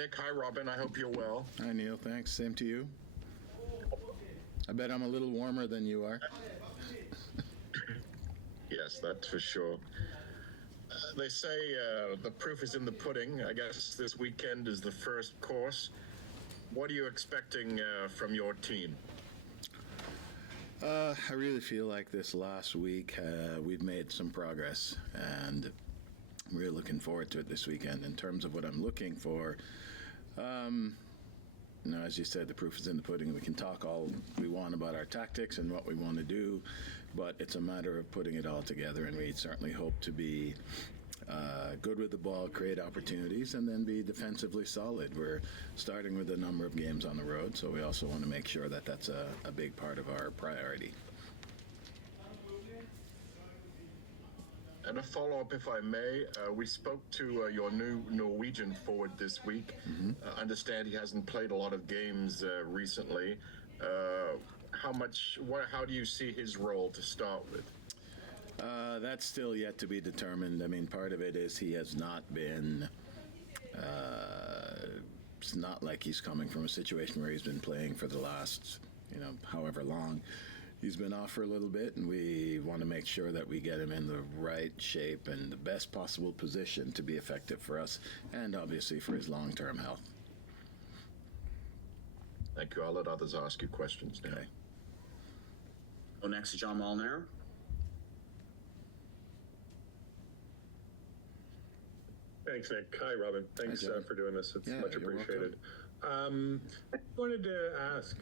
Nick. Hi, Robin. I hope you're well. Hi, Neil. Thanks. Same to you. I bet I'm a little warmer than you are. Yes, that's for sure. They say the proof is in the pudding. I guess this weekend is the first course. What are you expecting from your team? I really feel like this last week we've made some progress, and I'm really looking forward to it this weekend. In terms of what I'm looking for, as you said, the proof is in the pudding. We can talk all we want about our tactics and what we want to do, but it's a matter of putting it all together, and we certainly hope to be good with the ball, create opportunities, and then be defensively solid. We're starting with a number of games on the road, so we also want to make sure that that's a big part of our priority. And a follow-up, if I may. We spoke to your new Norwegian forward this week. Mm-hmm. Understand he hasn't played a lot of games recently. How do you see his role to start with? That's still yet to be determined. I mean, part of it is he has not been. It's not like he's coming from a situation where he's been playing for the last, however long. He's been off for a little bit, and we want to make sure that we get him in the right shape and the best possible position to be effective for us, and obviously for his long-term health. Thank you. I'll let others ask you questions now. Okay. Well, next, John Molnar. Thanks, Nick. Hi, Robin. Thanks for doing this. It's much appreciated. I wanted to ask,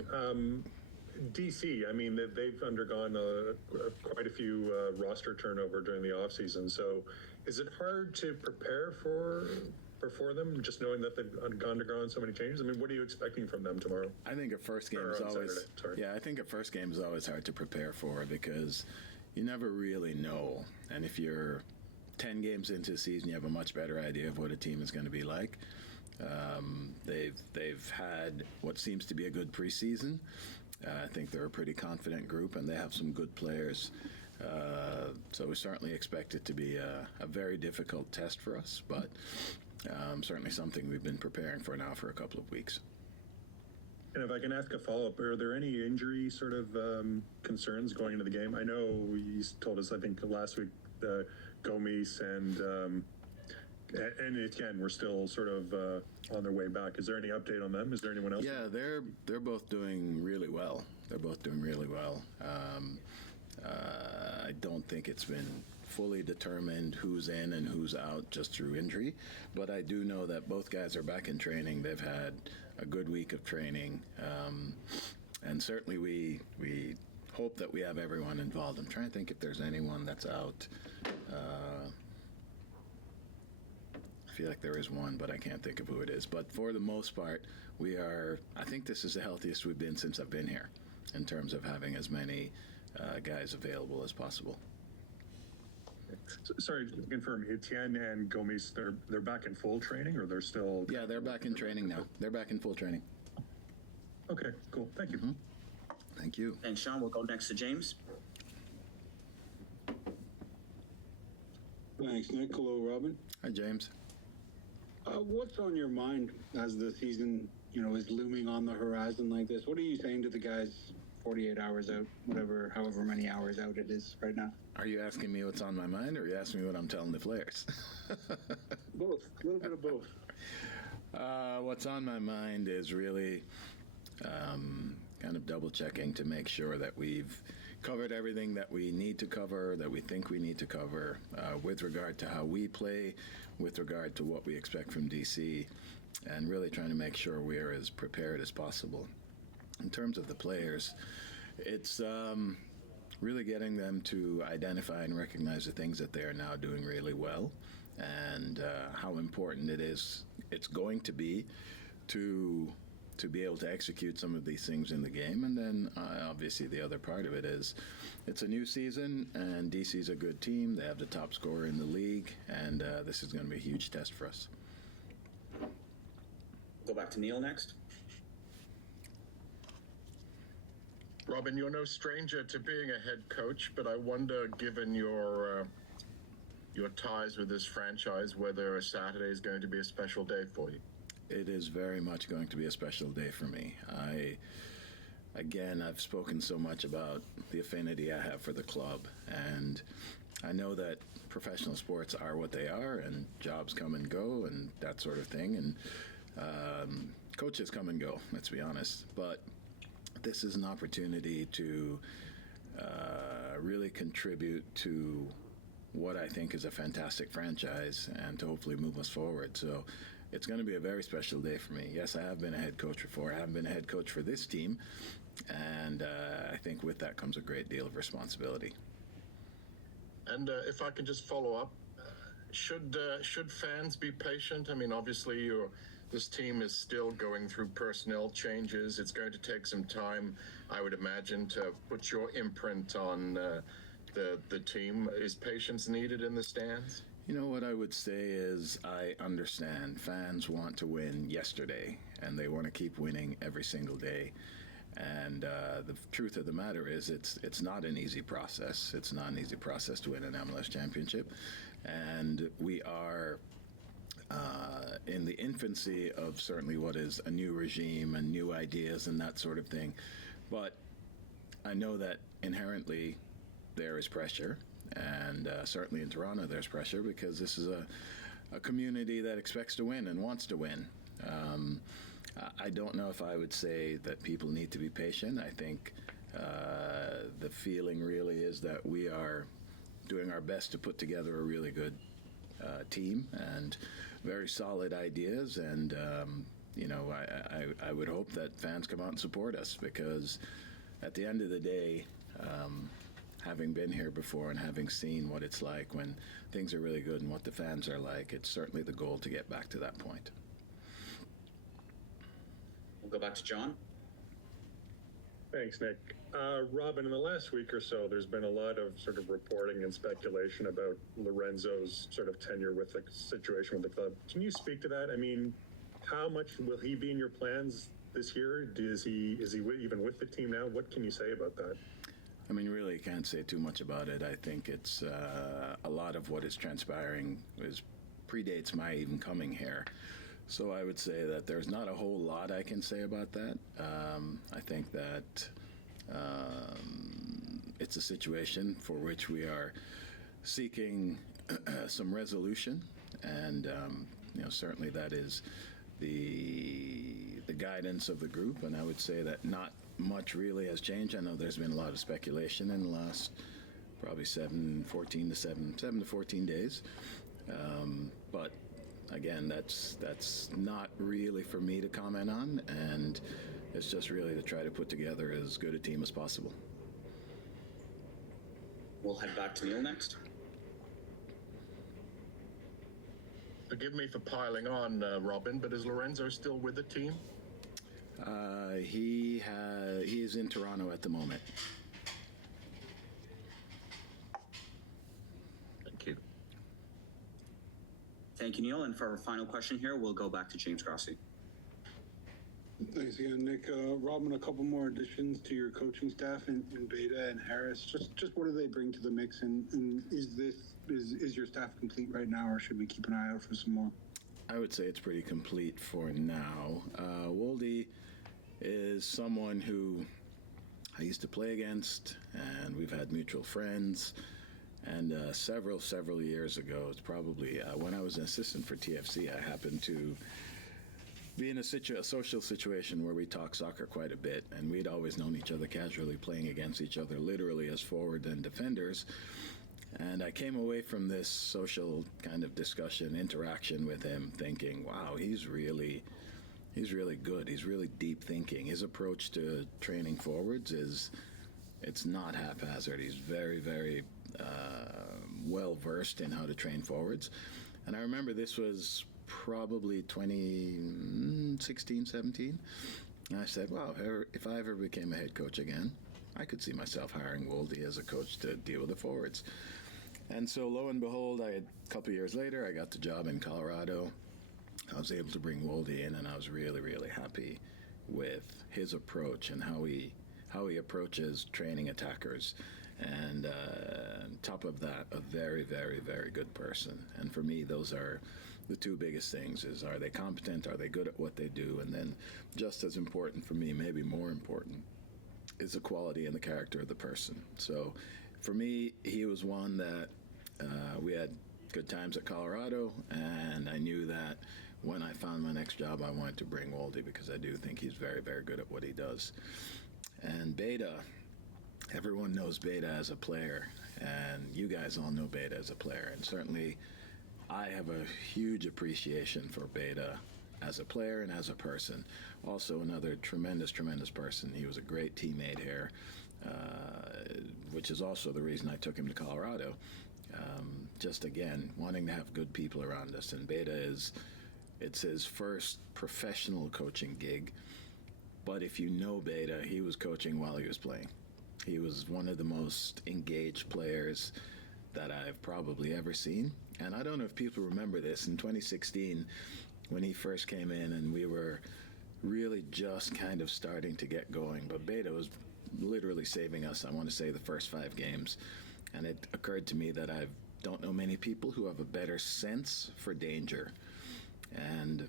DC, I mean, they've undergone quite a few roster turnover during the offseason. So is it hard to prepare for them, just knowing that they've undergone so many changes? I mean, what are you expecting from them tomorrow? I think a first game is always I think a first game is always hard to prepare for because you never really know. And if you're 10 games into the season, you have a much better idea of what a team is going to be like. They've had what seems to be a good preseason. I think they're a pretty confident group, and they have some good players. So we certainly expect it to be a very difficult test for us, but certainly something we've been preparing for now for a couple of weeks. And if I can ask a follow-up, are there any injury sort of concerns going into the game? I know you told us, I think, last week, Gomes and Etienne were still sort of on their way back. Is there any update on them? Is there anyone else? Yeah, they're both doing really well. I don't think it's been fully determined who's in and who's out just through injury, but I do know that both guys are back in training. They've had a good week of training, and certainly we hope that we have everyone involved. I'm trying to think if there's anyone that's out. I feel like there is one, but I can't think of who it is. But for the most part, I think this is the healthiest we've been since I've been here in terms of having as many guys available as possible. Sorry, to confirm, Etienne and Gomes, they're back in full training, or they're still? Yeah, they're back in training now. They're back in full training. Okay, cool. Thank you. Mm-hmm. Thank you. Thanks, Sean. We'll go next to James. Thanks, Nick. Hello, Robin. Hi, James. What's on your mind as the season, is looming on the horizon like this? What are you saying to the guys 48 hours out, however many hours out it is right now? Are you asking me what's on my mind, or are you asking me what I'm telling the players? Both. A little bit of both. What's on my mind is really kind of double-checking to make sure that we've covered everything that we need to cover, that we think we need to cover, with regard to how we play, with regard to what we expect from DC, and really trying to make sure we're as prepared as possible. In terms of the players, it's really getting them to identify and recognize the things that they are now doing really well, and how important it's going to be to be able to execute some of these things in the game. And then obviously the other part of it is it's a new season, and DC's a good team. They have the top scorer in the league, and this is going to be a huge test for us. Go back to Neil next. Robin, you're no stranger to being a head coach, but I wonder, given your ties with this franchise, whether a Saturday is going to be a special day for you. it is very much going to be a special day for me. I've spoken so much about the affinity I have for the club, and I know that professional sports are what they are, and jobs come and go, and that sort of thing, and coaches come and go, let's be honest. But this is an opportunity to really contribute to what I think is a fantastic franchise and to hopefully move us forward. So it's going to be a very special day for me. Yes, I have been a head coach before. I haven't been a head coach for this team, and I think with that comes a great deal of responsibility. And if I can just follow up, should fans be patient? I mean, obviously, this team is still going through personnel changes. It's going to take some time, I would imagine, to put your imprint on the team. Is patience needed in the stands? You know, what I would say is I understand fans want to win yesterday, and they want to keep winning every single day. And the truth of the matter is it's not an easy process. It's not an easy process to win an MLS championship. And we are in the infancy of certainly what is a new regime and new ideas and that sort of thing. But I know that inherently there is pressure. And certainly in Toronto there's pressure because this is a community that expects to win and wants to win. I don't know if I would say that people need to be patient. I think the feeling really is that we are doing our best to put together a really good team and very solid ideas. And, I would hope that fans come out and support us because at the end of the day, having been here before and having seen what it's like when things are really good and what the fans are like, it's certainly the goal to get back to that point. We'll go back to John. Thanks, Nick. Robin, in the last week or so, there's been a lot of sort of reporting and speculation about Lorenzo's sort of tenure with the situation with the club. Can you speak to that? I mean, how much will he be in your plans this year? Is he even with the team now? What can you say about that? I mean, really can't say too much about it. I think it's a lot of what is transpiring predates my even coming here. So I would say that there's not a whole lot I can say about that. I think that it's a situation for which we are seeking some resolution, and certainly that is the guidance of the group. And I would say that not much really has changed. I know there's been a lot of speculation in the last probably 7 to 14 days, but again, that's not really for me to comment on, and it's just really to try to put together as good a team as possible. We'll head back to Neil next. Forgive me for piling on, Robin, but is Lorenzo still with the team? He is in Toronto at the moment. Thank you. Thank you, Neil. And for our final question here, we'll go back to James Grossi. Thanks again, Nick. Robin, a couple more additions to your coaching staff in Beta and Harris. Just what do they bring to the mix? And is your staff complete right now, or should we keep an eye out for some more? I would say it's pretty complete for now. Wolde is someone who I used to play against, and we've had mutual friends. And several years ago, it's probably when I was an assistant for TFC, I happened to be in a social situation where we talked soccer quite a bit, and we'd always known each other casually, playing against each other literally as forward and defenders. And I came away from this social kind of discussion, interaction with him, thinking, wow, he's really good. He's really deep thinking. His approach to training forwards it's not haphazard. He's very, very well versed in how to train forwards. And I remember this was probably 2016, 17. And I said, wow, if I ever became a head coach again, I could see myself hiring Wolde as a coach to deal with the forwards. And so lo and behold, a couple years later, I got the job in Colorado. I was able to bring Wolde in, and I was really, really happy with his approach and how he approaches training attackers. And on top of that, a very, very, very good person. And for me, those are the two biggest things is, are they competent, are they good at what they do, and then just as important for me, maybe more important, is the quality and the character of the person. So for me, he was one that we had good times at Colorado, and I knew that when I found my next job, I wanted to bring Woldy because I do think he's very, very good at what he does. And Beta, everyone knows Beta as a player, and you guys all know Beta as a player, and certainly I have a huge appreciation for Beta as a player and as a person. Also another tremendous, tremendous person. He was a great teammate here, which is also the reason I took him to Colorado. Just again, wanting to have good people around us. And Beta it's his first professional coaching gig. But if you know Beta, he was coaching while he was playing. He was one of the most engaged players that I've probably ever seen. And I don't know if people remember this. In 2016, when he first came in and we were really just kind of starting to get going, but Beta was literally saving us, I want to say, the first 5 games. And it occurred to me that I don't know many people who have a better sense for danger. And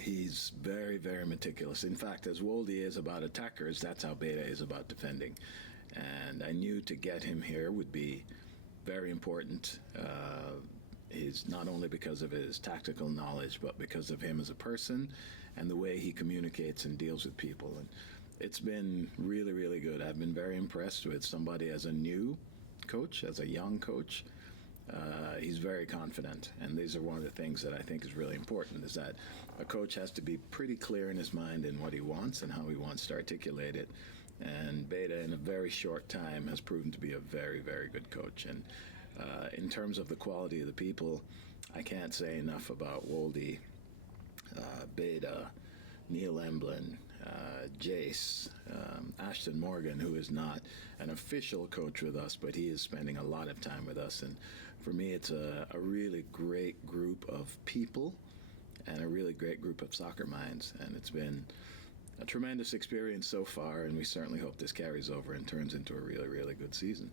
he's very, very meticulous. In fact, as Woldy is about attackers, that's how Beta is about defending. And I knew to get him here would be very important. He's not only because of his tactical knowledge, but because of him as a person and the way he communicates and deals with people. And it's been really, really good. I've been very impressed with somebody as a new coach, as a young coach. He's very confident, and these are one of the things that I think is really important, is that a coach has to be pretty clear in his mind in what he wants and how he wants to articulate it. And Beta, in a very short time, has proven to be a very, very good coach. And in terms of the quality of the people, I can't say enough about Woldy, Beta, Neil Emblin, Jace, Ashton Morgan, who is not an official coach with us, but he is spending a lot of time with us. And for me, it's a really great group of people and a really great group of soccer minds. And it's been a tremendous experience so far, and we certainly hope this carries over and turns into a really, really good season.